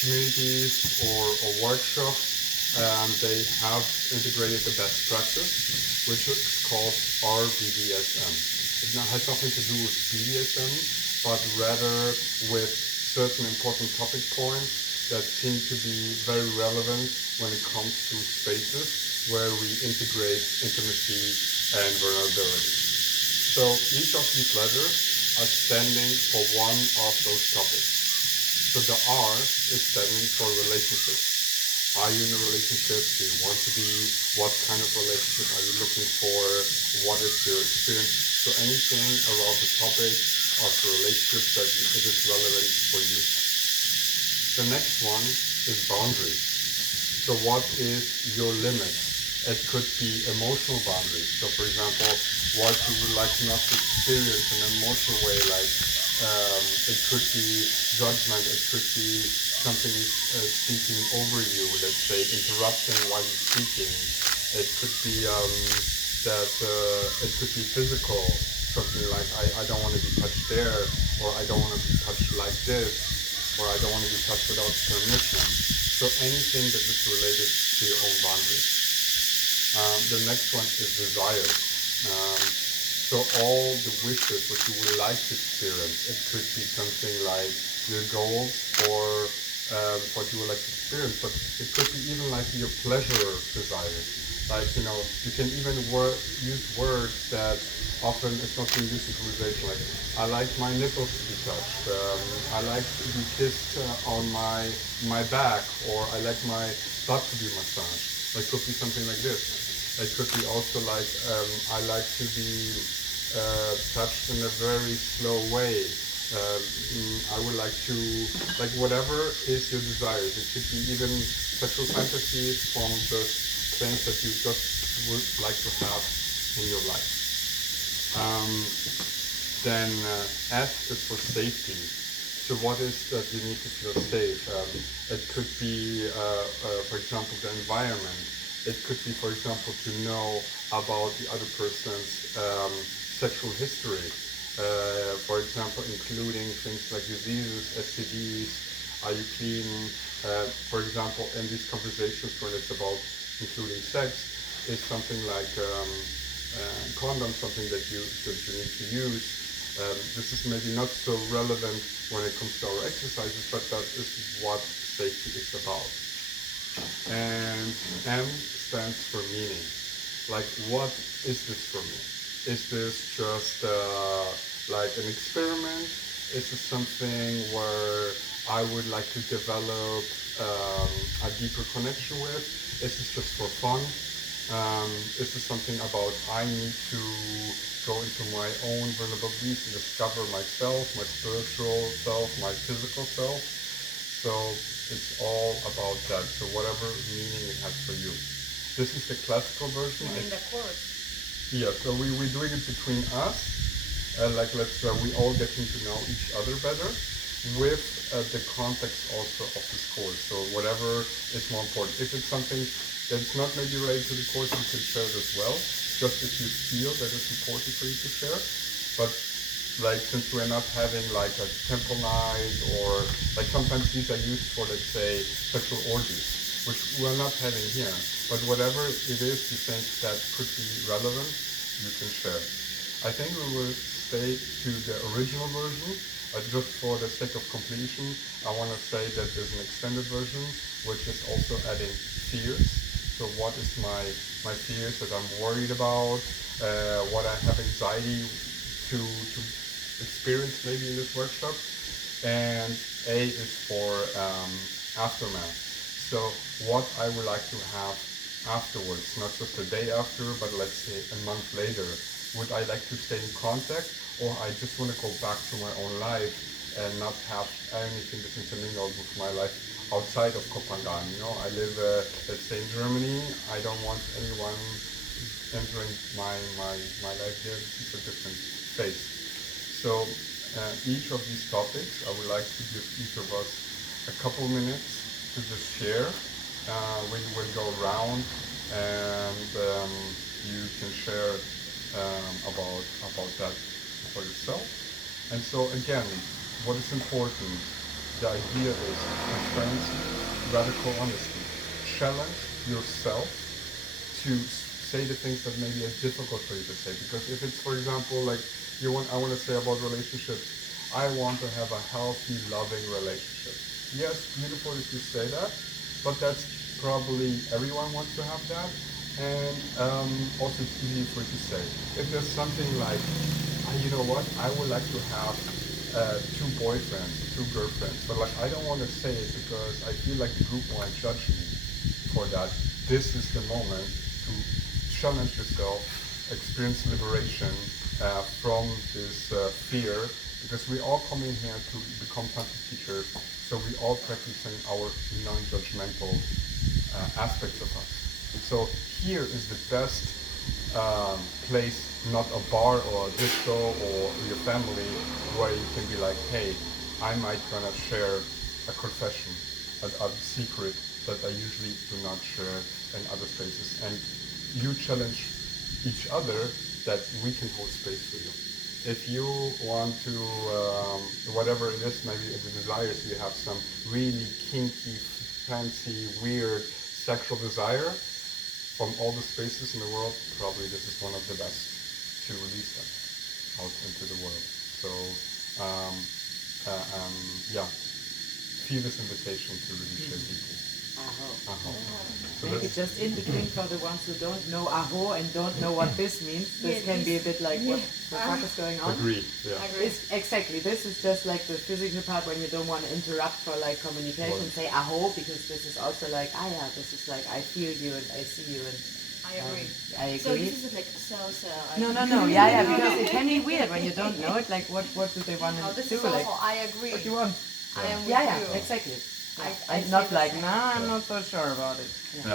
communities or workshops, they have integrated the best practice, which is called RBDSM. It has nothing to do with BDSM, but rather with certain important topic points that seem to be very relevant when it comes to spaces where we integrate intimacy and vulnerability. So each of these letters are standing for one of those topics. So the R is standing for relationships. Are you in a relationship? Do you want to be? What kind of relationship are you looking for? What is your experience? So anything around the topic of the relationships that it is relevant for you. The next one is boundaries. So what is your limit? It could be emotional boundaries. So for example, what you would like not to experience in an emotional way, like it could be judgment, it could be something speaking over you, let's say interrupting while you're speaking. It could be it could be physical, something like I don't want to be touched there, or I don't want to be touched like this, or I don't want to be touched without permission. So anything that is related to your own boundaries. The next one is desires. So all the wishes what you would like to experience. It could be something like your goals or what you would like to experience, but it could be even like your pleasure desires. Like, you know, you can even use words that often it's not being used in conversation. Like, I like my nipples to be touched. I like to be kissed on my back, or I like my butt to be massaged. Like, could be something like this. It could be also like I like to be touched in a very slow way. I would like to, like whatever is your desires. It could be even sexual fantasies from just things that you just would like to have in your life. Then S is for safety. So what is that you need to feel safe? It could be, for example, the environment. It could be, for example, to know about the other person's sexual history. For example, including things like diseases, STDs, are you clean? For example, in these conversations when it's about including sex, is something like condom, something that you need to use. This is maybe not so relevant when it comes to our exercises, but that is what safety is about. And M stands for meaning. Like, what is this for me? Is this just like an experiment? Is this something where I would like to develop a deeper connection with? Is this just for fun? Is this something about I need to go into my own vulnerabilities and discover myself, my spiritual self, my physical self? So it's all about that. So whatever meaning it has for you. This is the classical version. You mean the chorus? Yeah, so we're doing it between us. Like we all getting to know each other better with the context also of this course. So whatever is more important. If it's something that's not maybe related to the course, you can share it as well. Just if you feel that it's important for you to share. But like since we're not having like a temple night, or like sometimes these are used for, let's say, sexual orgies, which we're not having here. But whatever it is you think that could be relevant, you can share. I think we will stay to the original version. Just for the sake of completion, I want to say that there's an extended version, which is also adding fears. So what is my fears that I'm worried about, what I have anxiety to experience maybe in this workshop. And A is for aftermath. So what I would like to have afterwards, not just the day after, but let's say a month later. Would I like to stay in contact, or I just want to go back to my own life and not have anything that's intermingled with my life outside of Kopangan? You know, I live, let's say, in Germany. I don't want anyone entering my life there. It's a different space. So each of these topics, I would like to give each of us a couple minutes to just share. We will go around, and you can share about that for yourself. And so again, what is important? the idea is transparency, radical honesty. Challenge yourself to say the things that maybe are difficult for you to say. Because if it's, for example, like I want to say about relationships, I want to have a healthy, loving relationship. Yes, beautiful if you say that, but that's probably everyone wants to have that. And also it's easy for you to say. If there's something like, you know what, I would like to have two boyfriends, two girlfriends, but like I don't want to say it because I feel like the group might judge me for that. This is the moment to challenge yourself, experience liberation from this fear, because we all come in here to become Tantra teachers, so we all practicing our non-judgmental aspects of us. So here is the best place, not a bar or a disco or your family, where you can be like, hey, I might gonna share a confession, a secret that I usually do not share in other spaces. And you challenge each other that we can hold space for you. If you want to, whatever it is, maybe the desires, you have some really kinky, fancy, weird sexual desire, from all the spaces in the world, probably this is one of the best to release them out into the world. So, yeah, feel this invitation to really share deeply. Aho. Uh-huh. So Maybe that's just in between for the ones who don't know aho and don't know what this means, this can be a bit like what the fuck is going on. agree. Yeah. Exactly, this is just like the physical part when you don't want to interrupt for like communication, Right. say aho, because this is also like, yeah, this is like I feel you and I see you and I agree. I agree. So this is like so. No, yeah, because it can be weird when you don't know it, like what do they want to Oh, this do, is awful. like I agree. what do you want? I am with Yeah, you. exactly. I I'm say not the like, same. nah, I'm not so sure about it. Yeah.